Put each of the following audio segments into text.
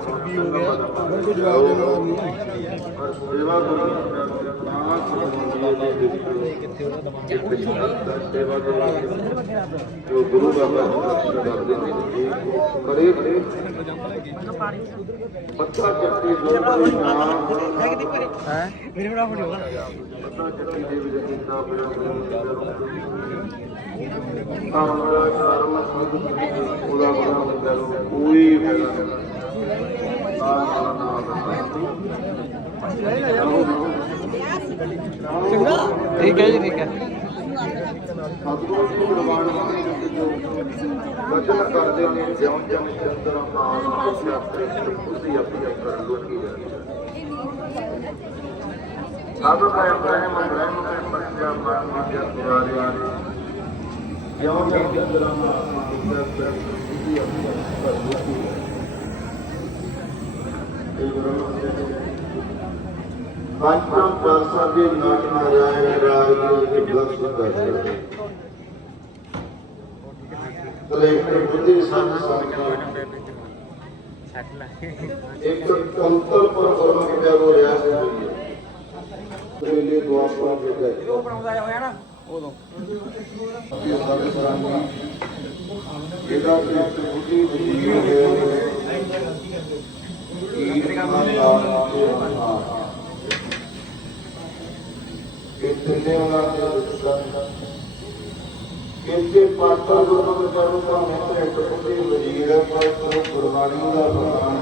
ਛੱਬੀ ਹੋ? ਗਿਆ ਹੋਰ ਕੋਈ ਜਵਾਬ ਦੇਣ ਵਾਲਾ ਨਹੀਂ ਸੇਵਾ ਕਰੋ ਤਾਂ ਸੇਵਾ ਕਰੋ ਜੋ ਗੁਰੂ ਬਾਬਾ ਕਰਦੇ ਨੇ ਕਰੇ ਪੱਤਾ ਚੱਕੀ ਜੋ ਹੈ ਮੇਰੇ ਬੜਾ ਫੋਨ ਹੋਗਾ ਪੱਤਾ ਚੱਕੀ ਦੇ ਵਿੱਚ ਕੀਤਾ ਬੜਾ ਕਰਮ ਕਰਮ ਉਹਦਾ ਬੜਾ ਲੱਗਾ ਕੋਈ ਫਾਇਦਾ ਨਹੀਂ ਠੀਕ ਹੈ ਜੀ ਠੀਕ ਹੈ ਸਤਿਗੁਰੂ ਜੀ ਪ੍ਰਵਾਨ ਵਚਨ ਕਰਦੇ ਨੇ ਜਿਉਂ ਜਨ ਚੰਦਰ ਮਾਨ ਸ਼ਾਸਤਰੀ ਸੁਖੀ ਆਪਣੀ ਕਰ ਲੋਕੀ ਸਾਧੂ ਸਾਹਿਬ ਕਹੇ ਮੰਗਲਾਂ ਦੇ ਪੰਜਾ ਮਾਨ ਮਾਜਾ ਪੁਰਾਰੇ ਜਿਉਂ ਜਨ ਚੰਦਰ ਮਾਨ ਸ਼ਾਸਤਰੀ ਸੁਖੀ ਆਪਣੀ ਕਰ ਲੋਕੀ ਇਹ ਗੁਰੂ ਪੰਚਮ ਪਾਸਾ ਦੇ ਨਾਟ ਨਾਰਾਇਣ ਰਾਜ ਦੇ ਬਲਸ ਕਰਦੇ ਕਲੇਕਟਰ ਬੁੱਧੀ ਸੰਤ ਸੰਤ ਇੱਕ ਕੰਤਰ ਪਰ ਗੁਰਮੁਖ ਪਿਆਰ ਹੋ ਰਿਹਾ ਸੀ ਤੇਲੇ ਦੁਆਪਾ ਦੇ ਉਹ ਬਣਾਉਂਦਾ ਹੋਇਆ ਨਾ। ਉਦੋਂ। ਇਹਦਾ ਕਲੇਕਟਰ ਬੁੱਧੀ ਬੁੱਧੀ ਹੋ ਗਿਆ ਕੀ ਦਾ ਇਹ ਉਹਨਾਂ ਦੇ ਵਿਚਕਾਰ ਕਿੰਨੇ ਪਾਤਰ ਗੁਰੂ ਨੂੰ ਮੈਂ ਤੇ ਟੁੱਟੀ ਵਜ਼ੀਰ ਪਰ ਤੋਂ ਗੁਰਬਾਣੀ ਦਾ ਬਖਾਨ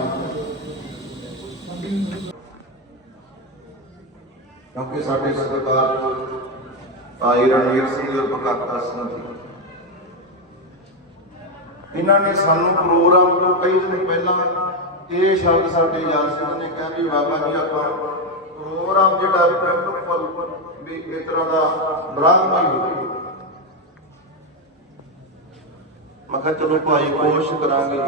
ਕਿਉਂਕਿ ਸਾਡੇ ਸਰਕਾਰ ਭਾਈ ਰਣਵੀਰ ਸਿੰਘ ਉਰਫ ਕਾਕਾ ਸਿੰਘ ਜੀ ਇਹਨਾਂ ਨੇ ਸਾਨੂੰ ਪ੍ਰੋਗਰਾਮ ਤੋਂ ਕਈ ਦਿਨ ਪਹਿਲਾਂ ਇਹ ਸ਼ਬਦ ਸਾਡੇ ਯਾਦ ਸਿੰਘ ਨੇ ਕਿਹਾ ਵੀ ਬਾਬਾ ਜੀ, ਆਪਾਂ ਪ੍ਰੋਗਰਾਮ ਜਿਹੜਾ ਬਿਲਕੁਲ ਵੀ ਇਸ ਤਰ੍ਹਾਂ ਦਾ ਬ੍ਰਾਹਮਣੀ ਹੋਵੇ ਮੈਂ ਕਿਹਾ ਚਲੋ ਭਾਈ, ਕੋਸ਼ਿਸ਼ ਕਰਾਂਗੇ।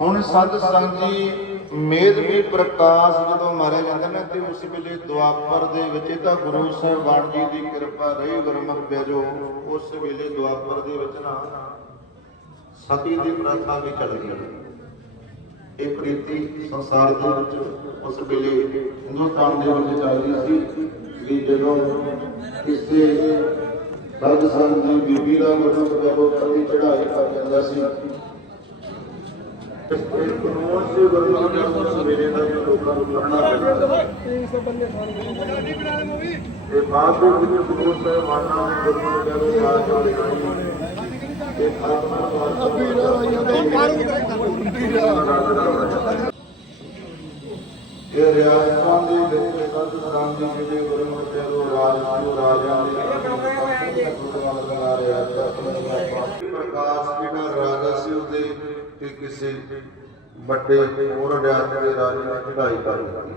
ਹੁਣ ਸਤ ਸੰਗ ਜੀ ਮੇਦ ਵੀ ਪ੍ਰਕਾਸ਼ ਜਦੋਂ ਮਾਰਿਆ ਜਾਂਦਾ ਨਾ, ਤੇ ਉਸ ਵੇਲੇ ਦੁਆਪਰ ਦੇ ਵਿੱਚ ਇਹ ਤਾਂ ਗੁਰੂ ਸਾਹਿਬਾਨ ਜੀ ਦੀ ਕਿਰਪਾ ਰਹੀ ਗੁਰਮੁਖ ਬਿਆਜੋ ਉਸ ਵੇਲੇ ਦੁਆਪਰ ਦੇ ਵਿੱਚ ਨਾ ਸਤੀ ਦੀ ਪ੍ਰਥਾ ਵੀ ਚੱਲ ਗਈ। ਇਹ ਪ੍ਰੀਤੀ ਸੰਸਾਰ ਦੇ ਵਿੱਚ ਉਸ ਵੇਲੇ ਹਿੰਦੁਸਤਾਨ ਦੇ ਵਿੱਚ ਚੱਲ ਰਹੀ ਸੀ, ਵੀ ਜਦੋਂ ਕਿਸੇ ਸਤ ਸੰਗ ਦੀ ਬੀਬੀ ਦਾ ਗੁਰਮੁਖ ਬਿਆਜੋ ਕਦੀ ਚੜਾਈ ਕਰ ਜਾਂਦਾ ਸੀ ਇਹ ਬਾਅਦ ਦੇ ਵਿੱਚ ਗੁਰੂ ਸਾਹਿਬਾਨਾਂ ਨੇ ਗੁਰਮੁਖ ਬਿਆਜੋ ਬਾਅਦ ਜੋ ਲਿਖਾਈ ਇਹ ਆਤਮਾ ਇਹ ਰਿਆਸਤਾਂ ਦੇ ਵਿੱਚ ਸਤ ਸੰਗ ਦੀ ਜਿਹੜੇ ਗੁਰਮੁਖ ਬਿਆਜੋ ਰਾਜ ਨੂੰ ਰਾਜਾਂ ਦੇ ਗੁਰਦੁਆਰਾ ਬਣਾ ਰਿਹਾ ਹੈ ਆਪਣੇ ਪ੍ਰਕਾਸ਼ ਜਿਹੜਾ ਰਾਜਾ ਸੀ ਉਹਦੇ ਤੇ ਕਿਸੇ ਵੱਡੇ ਹੋਰ ਰਿਆਸਤ ਦੇ ਰਾਜੇ ਨੇ ਚੜਾਈ ਕਰ ਦਿੱਤੀ।